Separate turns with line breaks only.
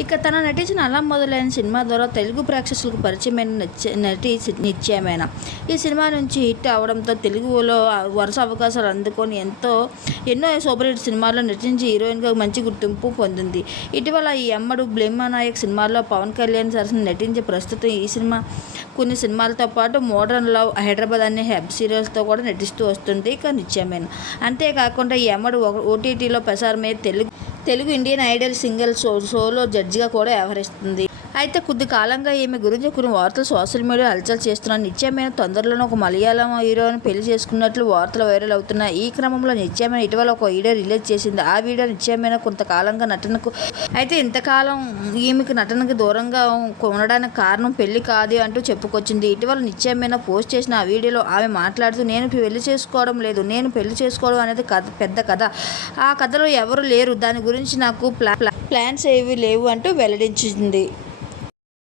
ఇక తన నటించిన అలా మొదలైన సినిమా ద్వారా తెలుగు ప్రేక్షకులకు పరిచయమైన నటి సి- ఈ సినిమా నుంచి హిట్ అవడంతో తెలుగులో వరుస అవకాశాలు అందుకొని ఎంతో ఎన్నో సూపర్ హిట్ సినిమాల్లో నటించి హీరోయిన్గా మంచి గుర్తింపు పొందింది. ఇటీవల ఈ అమ్మడు బ్లిమ్మనాయక్ సినిమాలో పవన్ కళ్యాణ్ సరసన నటించి ప్రస్తుతం ఈ సినిమా కొన్ని సినిమాలతో పాటు మోడర్న్ లవ్ హైదరాబాద్ అనే హెబ్ సీరియల్స్తో కూడా నటిస్తూ వస్తుంది ఇక నిత్యమైన. అంతేకాకుండా ఈ అమ్మడు ఒక ఓటీటీలో ప్రసారమయ్యే Telugu Telugu Indian Idol single show షోలో జడ్జిగా కూడా వ్యవహరిస్తుంది. అయితే కొద్ది కాలంగా ఈమె గురించి కొన్ని వార్తలు సోషల్ మీడియా హల్చల్ చేస్తున్న నిత్యమైన తొందరలోనే ఒక మలయాళం హీరోని పెళ్ళి చేసుకున్నట్లు వార్తలు వైరల్ అవుతున్నాయి. ఈ క్రమంలో నిత్యమైన ఇటీవల ఒక వీడియో రిలీజ్ చేసింది. ఆ వీడియో నిత్యమైన కొంతకాలంగా నటనకు అయితే ఇంతకాలం ఈమెకి నటనకు దూరంగా ఉండడానికి కారణం పెళ్ళి కాదు అంటూ చెప్పుకొచ్చింది. ఇటీవల నిత్యమైన పోస్ట్ చేసిన ఆ వీడియోలో ఆమె మాట్లాడుతూ నేను పెళ్ళి చేసుకోవడం లేదు. నేను పెళ్ళి చేసుకోవడం అనేది కథ పెద్ద కథ. ఆ కథలో ఎవరు లేరు. దాని గురించి నాకు ప్లా- ప్లాన్స్ ఏవి లేవు అంటూ వెల్లడించింది.